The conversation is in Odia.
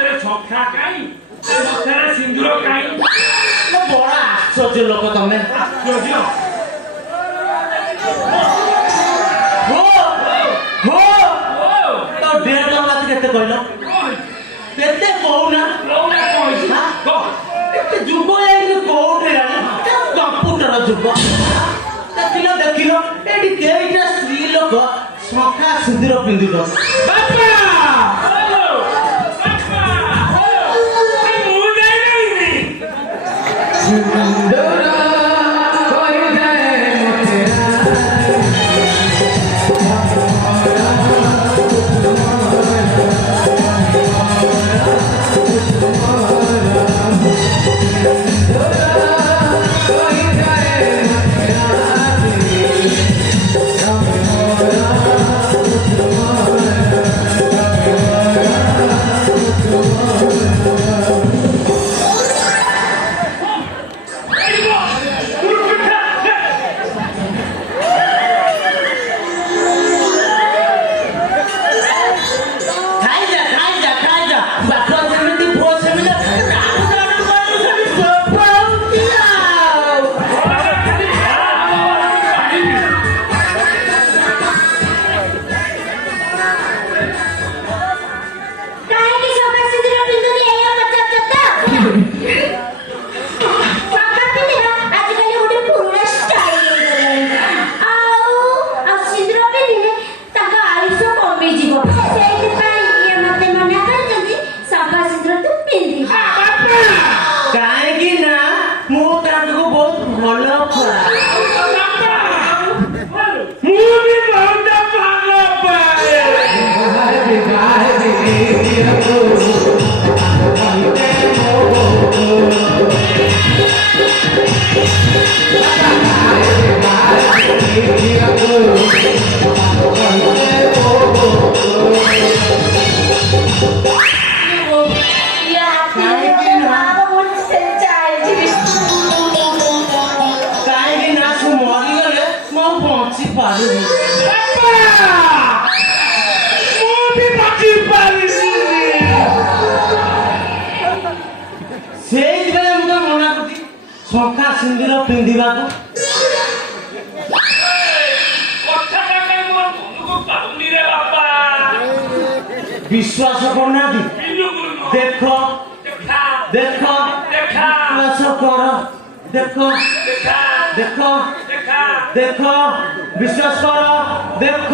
ହାତରେ ଶଙ୍ଖା କାଇଁ ମଥାରେ ସିନ୍ଦୁର କାଇଁ ବଡ ଆଶ୍ଚର୍ଯ୍ୟ ଲୋକ ତମେ ଆଶ୍ଚର୍ଯ୍ୟ ତ ଡେଢ ଟଙ୍କା କେତେ କହିଲ କେତେ କହୁନା ଏତେ ଯୁଗ ଯାଇକି କୋଉଠି କମ୍ପୁଟର ଯୁଗ ଦେଖିଲ ଏଠି କେଇଟା ସ୍ତ୍ରୀ ଲୋକ ଶଙ୍ଖା ସିନ୍ଦୁର ପିନ୍ଧୁଛ ସେଇଥିପାଇଁ ମୁଁ ତ ମନା କରୁଛି ଶଙ୍ଖା ସିନ୍ଦୁର ପିନ୍ଧିବାକୁ ବିଶ୍ୱାସ କରୁନାହାନ୍ତି ଦେଖ ଦେଖ ବିଶ୍ୱାସ କର ଦେଖ ଦେଖ ଦେଖ ବିଶ୍ୱାସ କର ଦେଖ